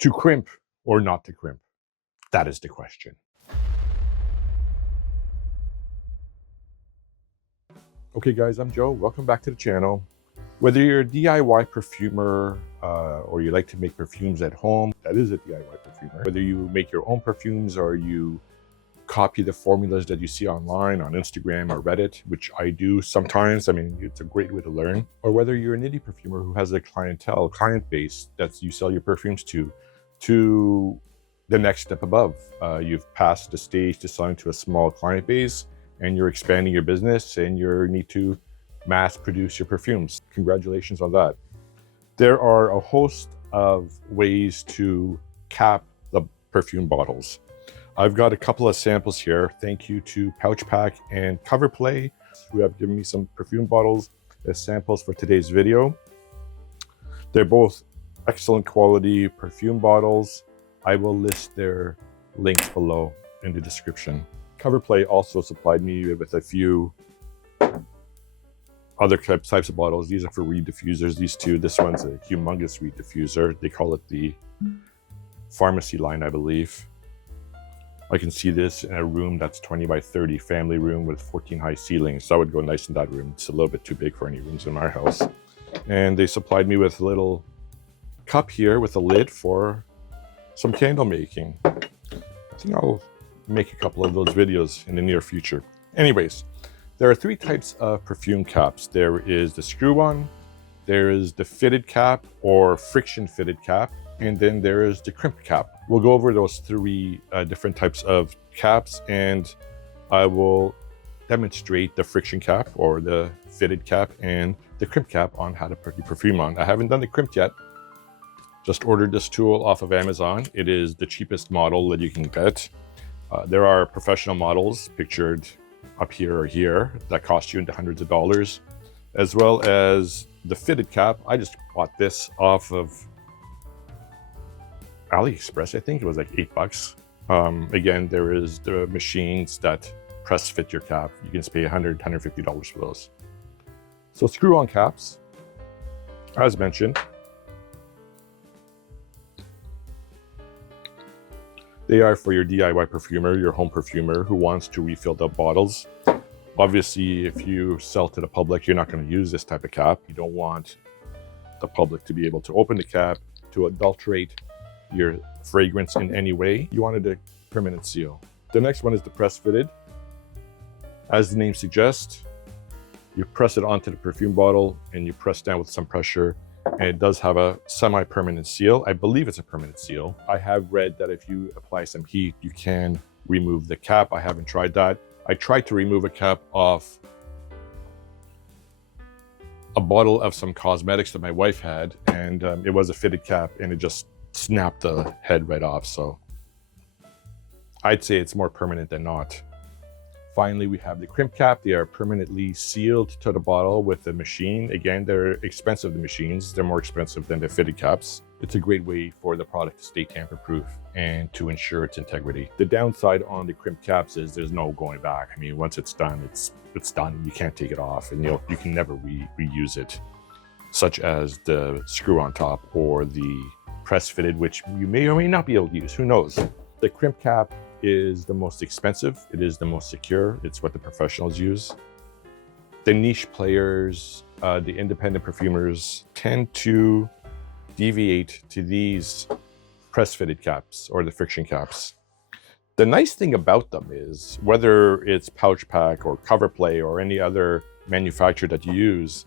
To crimp or not to crimp? That is the question. Okay guys, I'm Joe. Welcome back to the channel. Whether you're a DIY perfumer or you like to make perfumes at home, that is a DIY perfumer. Whether you make your own perfumes or you copy the formulas that you see online on Instagram or Reddit, which I do sometimes. I mean, it's a great way to learn. Or whether you're an indie perfumer who has a client base that you sell your perfumes to the next step above. You've passed the stage to selling to a small client base and you're expanding your business and you need to mass produce your perfumes. Congratulations on that. There are a host of ways to cap the perfume bottles. I've got a couple of samples here. Thank you to Pochpac and Coverpla, who have given me some perfume bottles as samples for today's video. They're both excellent quality perfume bottles. I will list their links below in the description. Coverplay also supplied me with a few other types of bottles. These are for reed diffusers, these two. This one's a humongous reed diffuser. They call it the pharmacy line, I believe. I can see this in a room that's 20 by 30 family room with 14 high ceilings. So I would go nice in that room. It's a little bit too big for any rooms in my house. And they supplied me with a little cup here with a lid for some candle making. I think I'll make a couple of those videos in the near future. Anyways, there are three types of perfume caps. There is the screw-on, there is the fitted cap or friction fitted cap, and then there is the crimp cap. We'll go over those three different types of caps, and I will demonstrate the friction cap or the fitted cap and the crimp cap on how to put your perfume on. I haven't done the crimp yet. Just ordered this tool off of Amazon. It is the cheapest model that you can get. There are professional models pictured up here or here that cost you into hundreds of dollars, as well as the fitted cap. I just bought this off of AliExpress. I think it was like $8. Again, there is the machines that press fit your cap. You can pay $100, $150 for those. So screw-on caps, as mentioned, they are for your DIY perfumer, your home perfumer who wants to refill the bottles. Obviously, if you sell to the public, you're not going to use this type of cap. You don't want the public to be able to open the cap to adulterate your fragrance in any way. You wanted a permanent seal. The next one is the press fitted. As the name suggests, you press it onto the perfume bottle and you press down with some pressure, and it does have a semi-permanent seal. I believe it's a permanent seal. I have read that if you apply some heat, you can remove the cap. I haven't tried that. I tried to remove a cap off a bottle of some cosmetics that my wife had, and it was a fitted cap and it just snapped the head right off. So I'd say it's more permanent than not. Finally, we have the crimp cap. They are permanently sealed to the bottle with the machine. Again, they're expensive, the machines. They're more expensive than the fitted caps. It's a great way for the product to stay tamper-proof and to ensure its integrity. The downside on the crimp caps is there's no going back. I mean, once it's done, it's done. You can't take it off, and you can never reuse it, such as the screw on top or the press fitted, which you may or may not be able to use. Who knows? The crimp cap is the most expensive. It is the most secure. It's what the professionals use. The niche players, the independent perfumers tend to deviate to these press fitted caps or the friction caps. The nice thing about them is whether it's Pochpac or Coverplay or any other manufacturer that you use,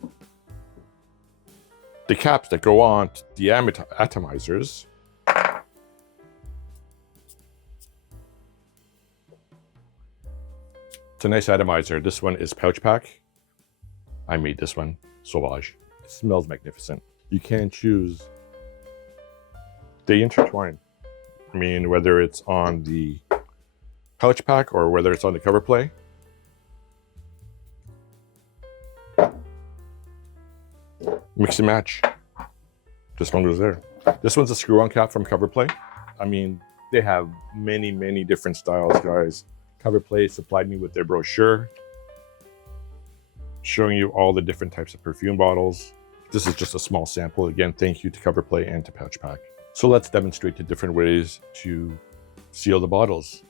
the caps that go on the atomizers it's a nice atomizer. This one is Pochpac. I made this one, Sauvage. It smells magnificent. You can choose. They intertwine. I mean, whether it's on the Pochpac or whether it's on the Coverplay. Mix and match. This one goes there. This one's a screw-on cap from Coverplay. I mean, they have many, many different styles, guys. Coverplay supplied me with their brochure showing you all the different types of perfume bottles. This is just a small sample. Again, thank you to Coverplay and to Pochpac. So let's demonstrate the different ways to seal the bottles.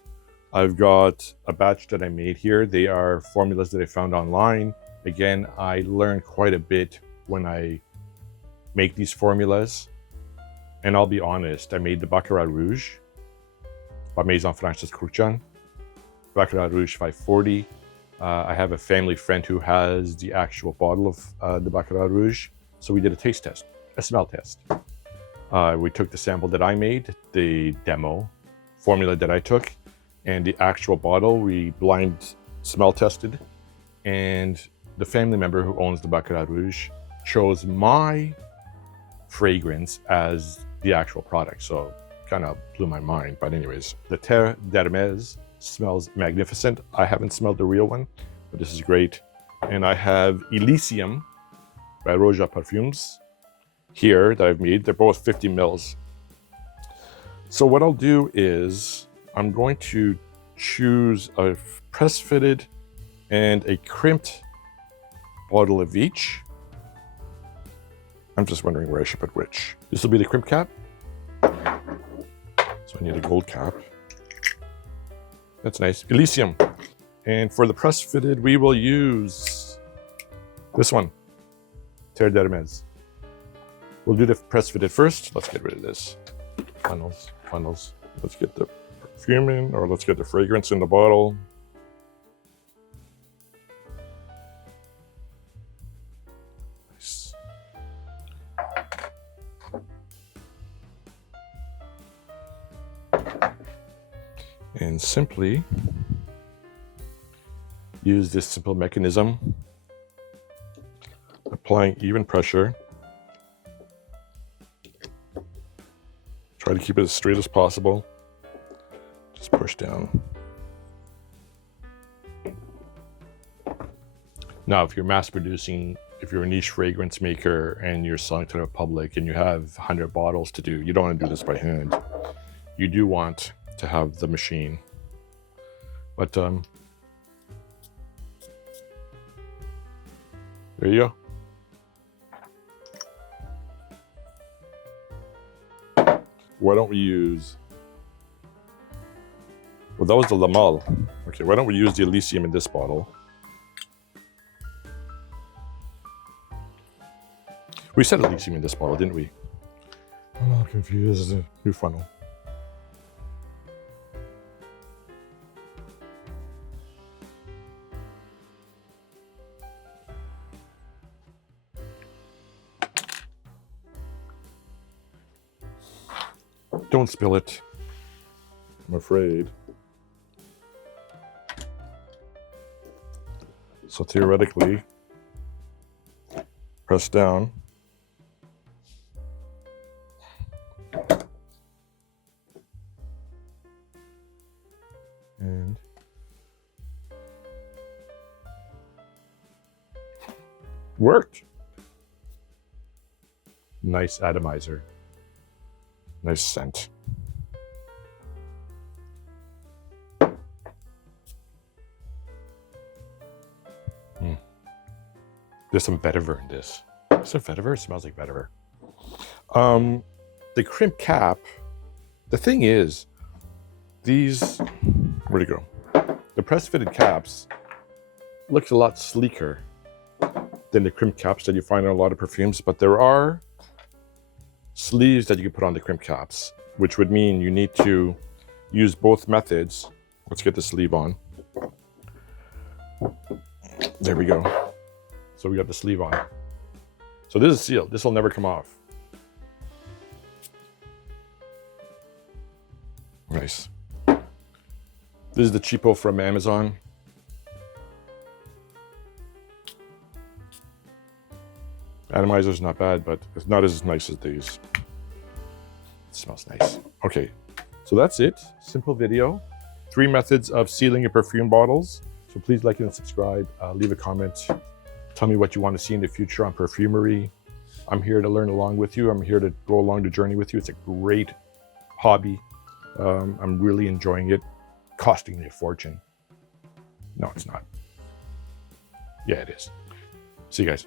I've got a batch that I made here. They are formulas that I found online. Again, I learned quite a bit when I make these formulas. And I'll be honest, I made the Baccarat Rouge by Maison Francis Kurkdjian, Baccarat Rouge 540. I have a family friend who has the actual bottle of the Baccarat Rouge. So we did a taste test, a smell test. We took the sample that I made, the demo formula that I took, and the actual bottle we blind smell tested. And the family member who owns the Baccarat Rouge chose my fragrance as the actual product. So kind of blew my mind. But anyways, the Terre d'Hermès smells magnificent. I haven't smelled the real one, but this is great. And I have Elysium by Roja Perfumes here that I've made. They're both 50 mils. So what I'll do is I'm going to choose a press fitted and a crimped bottle of each. I'm just wondering where I should put which. This will be the crimp cap. So I need a gold cap. That's nice. Elysium. And for the press fitted, we will use this one, Terre d'Hermès. We'll do the press fitted first. Let's get rid of this. Funnels. Let's get the perfume in, or let's get the fragrance in the bottle. Nice. And simply use this simple mechanism, applying even pressure. Try to keep it as straight as possible. Just push down. Now, if you're mass producing, if you're a niche fragrance maker and you're selling to the public and you have 100 bottles to do, you don't want to do this by hand. You do want to have the machine. But there you go. Why don't we use, well, that was the Lamal. Okay, why don't we use the Elysium in this bottle? We said Elysium in this bottle, didn't we? I'm all confused. New funnel. Don't spill it, I'm afraid. So theoretically, press down. And worked. Nice atomizer. Nice scent. There's some vetiver in this. Is it vetiver? It smells like vetiver. The crimp cap, the thing is, these, where'd it go? The press fitted caps looks a lot sleeker than the crimp caps that you find in a lot of perfumes, but there are sleeves that you can put on the crimp caps, which would mean you need to use both methods. Let's get the sleeve on. There we go. So we got the sleeve on. So this is sealed. This will never come off. Nice. This is the cheapo from Amazon. Atomizer's not bad, but it's not as nice as these. It smells nice. Okay, so that's it. Simple video. 3 methods of sealing your perfume bottles. So please like and subscribe. Leave a comment. Tell me what you want to see in the future on perfumery. I'm here to learn along with you. I'm here to go along the journey with you. It's a great hobby. I'm really enjoying it. Costing me a fortune. No, it's not. Yeah, it is. See you guys.